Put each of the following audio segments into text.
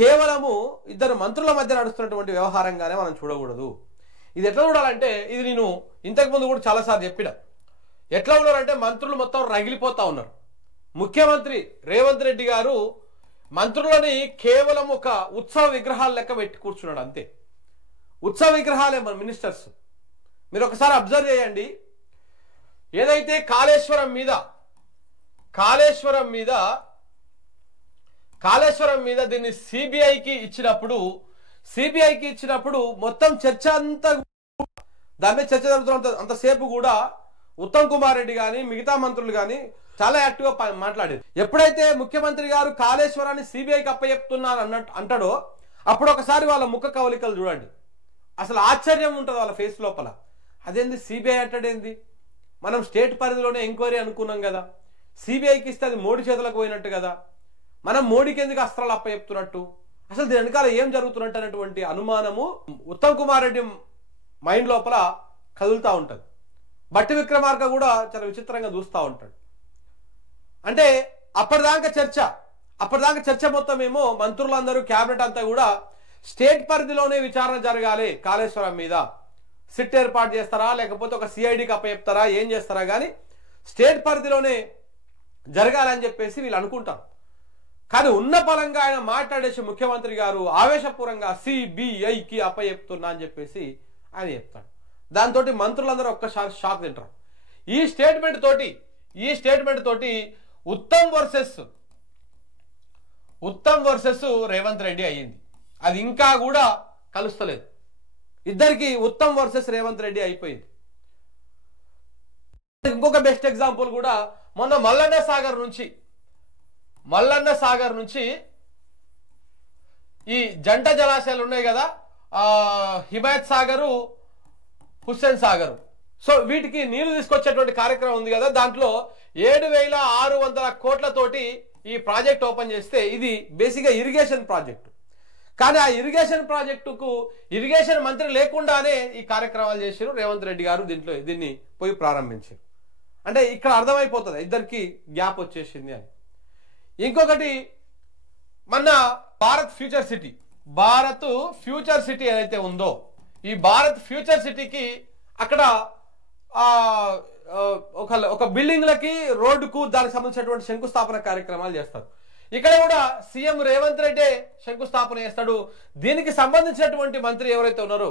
కేవలము ఇద్దరు మంత్రుల మధ్య నడుస్తున్నటువంటి వ్యవహారంగానే మనం చూడకూడదు. ఇది ఎట్లా చూడాలంటే, ఇది నేను ఇంతకుముందు కూడా చాలాసార్లు చెప్పిన, ఎట్లా ఉన్నారంటే మంత్రులు మొత్తం రగిలిపోతా ఉన్నారు. ముఖ్యమంత్రి రేవంత్ రెడ్డి గారు మంత్రులని కేవలం ఒక ఉత్సవ విగ్రహాలు లెక్క పెట్టి కూర్చున్నాడు అంతే. ఉత్సవ విగ్రహాలే మన మినిస్టర్స్. మీరు ఒకసారి అబ్జర్వ్ చేయండి. ఏదైతే కాళేశ్వరం మీద దీన్ని సిబిఐకి ఇచ్చినప్పుడు మొత్తం చర్చ అంతా దాని మీద చర్చ జరుగుతున్న అంతసేపు కూడా ఉత్తమ్ కుమార్ రెడ్డి కానీ మిగతా మంత్రులు కానీ చాలా యాక్టివ్గా మాట్లాడారు. ఎప్పుడైతే ముఖ్యమంత్రి గారు కాళేశ్వరాన్ని సిబిఐకి అప్పచెప్తున్నాను అంటాడో అప్పుడు ఒకసారి వాళ్ళ ముఖ కవలికలు చూడండి. అసలు ఆశ్చర్యం ఉంటుంది వాళ్ళ ఫేస్ లోపల. అదేంది సిబిఐ అంటాడేంది? మనం స్టేట్ పరిధిలోనే ఎంక్వైరీ అనుకున్నాం కదా, సిబిఐకి ఇస్తే అది మోడీ చేతులకు పోయినట్టు కదా, మనం మోడీకి ఎందుకు అస్త్రాలు అప్పచెప్తున్నట్టు, అసలు దీని వెనకాల ఏం జరుగుతున్నట్టు అనేటువంటి అనుమానము ఉత్తమ్ కుమార్ రెడ్డి మైండ్ లోపల కదులుతూ ఉంటుంది. బట్టి విక్రమార్క కూడా చాలా విచిత్రంగా చూస్తూ ఉంటాడు. అంటే అప్పటిదాకా చర్చ మొత్తం ఏమో మంత్రులందరూ క్యాబినెట్ అంతా కూడా స్టేట్ పరిధిలోనే విచారణ జరగాలి, కాళేశ్వరం మీద సిట్ ఏర్పాటు చేస్తారా లేకపోతే ఒక సిఐడికి అప్పచెప్తారా ఏం చేస్తారా కానీ స్టేట్ పరిధిలోనే జరగాలని చెప్పేసి వీళ్ళు అనుకుంటారు. కానీ ఉన్న పలంగా ఆయన మాట్లాడేసి ముఖ్యమంత్రి గారు ఆవేశపూర్వంగా సిబిఐకి అప్పచెప్తున్నా అని చెప్పేసి ఆయన చెప్తాడు. దాంతో మంత్రులందరూ ఒక్కసారి షాక్ తింటారు. ఈ స్టేట్మెంట్ తోటి ఉత్తమ్ వర్సెస్ రేవంత్ రెడ్డి అయ్యింది. అది ఇంకా కూడా కలుస్తలేదు. ఇద్దరికి ఉత్తమ్ వర్సెస్ రేవంత్ రెడ్డి అయిపోయింది. ఇంకొక బెస్ట్ ఎగ్జాంపుల్ కూడా మొన్న మల్లన్న సాగర్ నుంచి ఈ జంట జలాశయాలు ఉన్నాయి కదా, హిమాయత్ సాగరు, హుస్సేన్ సాగరు. సో వీటికి నీళ్లు తీసుకొచ్చేటువంటి కార్యక్రమం ఉంది కదా, దాంట్లో 7,600 కోట్లతోటి ఈ ప్రాజెక్ట్ ఓపెన్ చేస్తే ఇది బేసిక్గా ఇరిగేషన్ ప్రాజెక్టు. కానీ ఆ ఇరిగేషన్ ప్రాజెక్టుకు ఇరిగేషన్ మంత్రి లేకుండానే ఈ కార్యక్రమాలు చేశారు రేవంత్ రెడ్డి గారు. దీన్ని పోయి ప్రారంభించారు. అంటే ఇక్కడ అర్థమైపోతుంది ఇద్దరికి గ్యాప్ వచ్చేసింది అని. ఇంకొకటి మన భారత్ ఫ్యూచర్ సిటీ ఏదైతే ఉందో ఈ భారత్ ఫ్యూచర్ సిటీకి అక్కడ ఒక బిల్డింగ్లకి రోడ్డుకు దానికి సంబంధించినటువంటి శంకుస్థాపన కార్యక్రమాలు చేస్తారు. ఇక్కడ కూడా సీఎం రేవంత్ రెడ్డి శంకుస్థాపన చేస్తాడు. దీనికి సంబంధించినటువంటి మంత్రి ఎవరైతే ఉన్నారో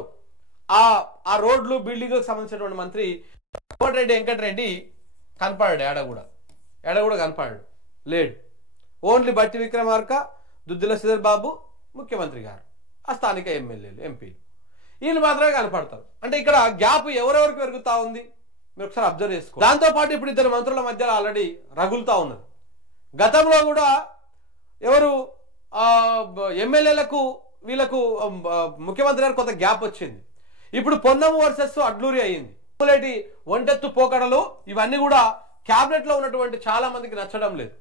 ఆ రోడ్లు బిల్డింగ్లకు సంబంధించినటువంటి మంత్రి కోమటిరెడ్డి వెంకటరెడ్డి కనపడాడు. ఏడ కూడా కనపడాడు, లేడు. ఓన్లీ బట్టి విక్రమార్క, దుద్దిల శ్రీధర్ బాబు, ముఖ్యమంత్రి గారు, ఆ స్థానిక ఎమ్మెల్యేలు, ఎంపీలు, వీళ్ళు మాత్రమే కనపడతారు. అంటే ఇక్కడ గ్యాప్ ఎవరెవరికి పెరుగుతా ఉంది మీరు ఒకసారి అబ్జర్వ్ చేసుకో. దాంతోపాటు ఇప్పుడు ఇద్దరు మంత్రుల మధ్యలో ఆల్రెడీ రగులుతా ఉన్నది. గతంలో కూడా ఎవరు ఎమ్మెల్యేలకు వీళ్ళకు ముఖ్యమంత్రి గారు కొంత గ్యాప్ వచ్చింది. ఇప్పుడు పొన్నం వర్సెస్ అడ్లూరి అయ్యింది. ఒంటెత్తు పోకడలు ఇవన్నీ కూడా క్యాబినెట్ లో ఉన్నటువంటి చాలా మందికి నచ్చడం లేదు.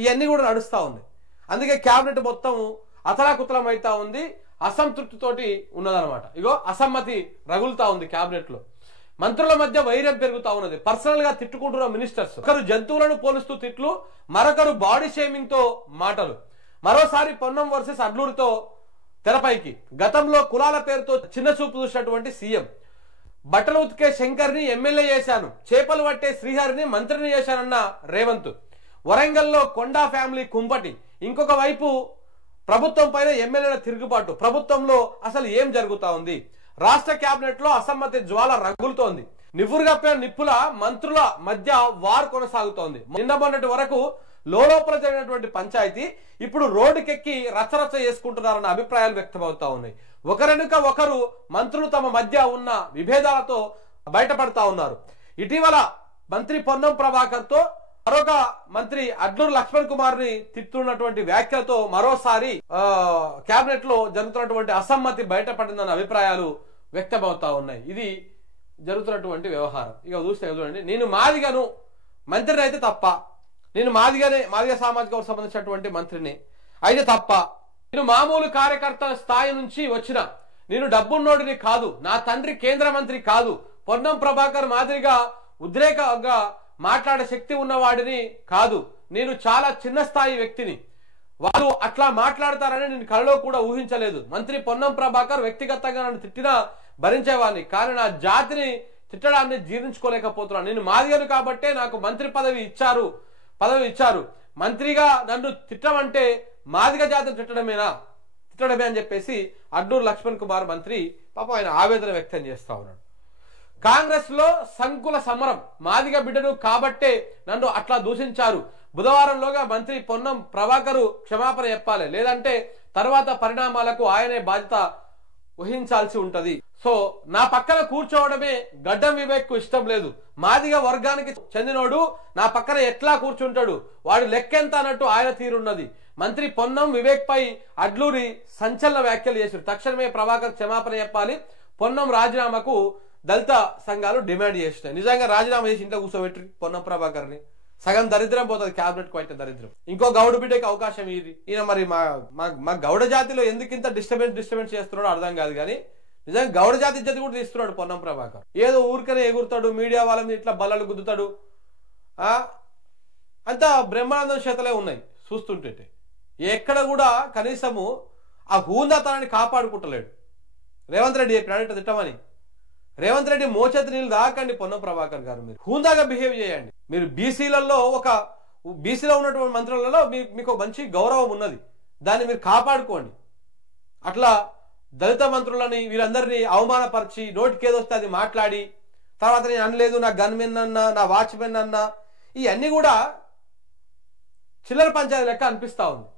ఇవన్నీ కూడా నడుస్తూ ఉన్నాయి. అందుకే క్యాబినెట్ మొత్తం అతలాకుతలం అవుతా ఉంది, అసంతృప్తితోటి ఉన్నదనమాట. ఇగో అసమ్మతి రగులుతా ఉంది క్యాబినెట్ లో. మంత్రుల మధ్య వైరం పెరుగుతా ఉన్నది. పర్సనల్ గా తిట్టుకుంటున్న మినిస్టర్స్, ఒకరు జంతువులను పోలుస్తూ తిట్లు, మరొకరు బాడీ షేమింగ్ తో మాటలు. మరోసారి పొన్నం వర్సెస్ అడ్లూరితో తెరపైకి. గతంలో కులాల పేరుతో చిన్న చూపు చూసినటువంటి సీఎం, బట్టలు ఉతికే శంకర్ని ఎమ్మెల్యే చేశాను, చేపలు పట్టే శ్రీహరిని మంత్రిని చేశానన్న రేవంత్. వరంగల్లో కొండా ఫ్యామిలీ కుంపటి. ఇంకొక వైపు ప్రభుత్వం పైన ఎమ్మెల్యేల తిరుగుబాటు. ప్రభుత్వంలో అసలు ఏం జరుగుతా ఉంది? రాష్ట్ర కేబినెట్ లో అసమ్మతి జ్వాల రగులుతోంది. నివ్వురుగప్పిన నిప్పుల మంత్రుల మధ్య వార్ కొనసాగుతోంది. నిన్న మొన్నటి వరకు లోపల జరిగినటువంటి పంచాయతీ ఇప్పుడు రోడ్డుకెక్కి రచ్చరచ్చ చేసుకుంటున్నారన్న అభిప్రాయాలు వ్యక్తమవుతా ఉన్నాయి. ఒకరెనుక ఒకరు మంత్రులు తమ మధ్య ఉన్న విభేదాలతో బయటపడతా ఉన్నారు. ఇటీవల మంత్రి పొన్నం ప్రభాకర్ తో మరొక మంత్రి అడ్లూరు లక్ష్మణ్ కుమార్ ని తిట్టున్నటువంటి వ్యాఖ్యలతో మరోసారి కేబినెట్ లో జరుగుతున్నటువంటి అసమ్మతి బయటపడిందన్న అభిప్రాయాలు వ్యక్తమవుతా ఉన్నాయి. ఇది జరుగుతున్నటువంటి వ్యవహారం. ఇక చూస్తే చూడండి, నేను మాదిగను మంత్రిని అయితే తప్ప, నేను మాదిగ సామాజిక సంబంధించినటువంటి మంత్రిని అయితే తప్ప, నేను మామూలు కార్యకర్త స్థాయి నుంచి వచ్చిన, నేను డబ్బున్నోడిని కాదు, నా తండ్రి కేంద్ర మంత్రి కాదు, పొన్నం ప్రభాకర్ మాదిరిగా ఉద్రేకంగా మాట్లాడే శక్తి ఉన్నవాడిని కాదు, నేను చాలా చిన్న స్థాయి వ్యక్తిని, వాళ్ళు అట్లా మాట్లాడతారని నేను కలలో కూడా ఊహించలేదు. మంత్రి పొన్నం ప్రభాకర్ వ్యక్తిగతంగా నన్ను తిట్టినా భరించేవాడిని, కానీ నా జాతిని తిట్టడాన్ని జీర్ణించుకోలేకపోతున్నాను. నేను మాదిగను కాబట్టే నాకు మంత్రి పదవి ఇచ్చారు. మంత్రిగా నన్ను తిట్టమంటే మాదిగ జాతిని తిట్టడమే అని చెప్పేసి అడ్లూరు లక్ష్మణ్ కుమార్ మంత్రి పాపం ఆయన ఆవేదన వ్యక్తం చేస్తా ఉన్నాడు. కాంగ్రెస్ లో సంకుల సమరం, మాదిగ బిడ్డను కాబట్టే నన్ను అట్లా దూషించారు. బుధవారంలోగా మంత్రి పొన్నం ప్రభాకర్ క్షమాపణ చెప్పాలి, లేదంటే తర్వాత పరిణామాలకు ఆయనే బాధ్యత వహించాల్సి ఉంటది. సో నా పక్కన కూర్చోవడమే గడ్డం వివేక్ కు ఇష్టం లేదు. మాదిగ వర్గానికి చెందినోడు నా పక్కన ఎట్లా కూర్చుంటాడు, వాడు లెక్కెంత అన్నట్టు ఆయన తీరున్నది. మంత్రి పొన్నం వివేక్ పై అడ్లూరి సంచలన వ్యాఖ్యలు చేశారు. తక్షణమే ప్రభాకర్ క్షమాపణ చెప్పాలి, పొన్నం రాజీనామాకు దళిత సంఘాలు డిమాండ్ చేసినాయి. నిజంగా రాజీనామా చేసి ఇంట్లో కూర్చోబెట్టి పొన్నం ప్రభాకర్ ని సగం దరిద్రం పోతుంది, క్యాబినెట్ కు అయితే దరిద్రం. ఇంకో గౌడ బిడ్డకి అవకాశం ఇది. ఈయన మరి మా గౌడ జాతిలో ఎందుకు ఇంత డిస్టర్బెన్స్ చేస్తున్నాడో అర్థం కాదు, కానీ నిజంగా గౌడ జాతి ఇజ్జతి కూడా తీస్తున్నాడు పొన్నం ప్రభాకర్. ఏదో ఊరికనే ఎగురుతాడు, మీడియా వాళ్ళ మీద ఇట్లా బల్లలు గుద్దుతాడు. అంతా బ్రహ్మానందం చేతలే ఉన్నాయి చూస్తుంటే. ఎక్కడ కూడా కనీసము ఆ హూందాతనాన్ని కాపాడుకుంటలేడు. రేవంత్ రెడ్డి చెప్పినాడు తిట్టమని. రేవంత్ రెడ్డి మోచేతి నీళ్ళు దాకండి పొన్నం ప్రభాకర్ గారు, మీరు హూందాగా బిహేవ్ చేయండి. మీరు బీసీలలో బీసీలో ఉన్నటువంటి మంత్రులలో మీకు మంచి గౌరవం ఉన్నది, దాన్ని మీరు కాపాడుకోండి. అట్లా దళిత మంత్రులని వీరందరినీ అవమానపరిచి నోటికేదొస్తే అది మాట్లాడి తర్వాత నేను అనలేదు, నా గన్మెన్ అన్నా, నా వాచ్మెన్ అన్నా, ఇవన్నీ కూడా చిల్లర పంచాయతీ లెక్క అనిపిస్తా ఉంది.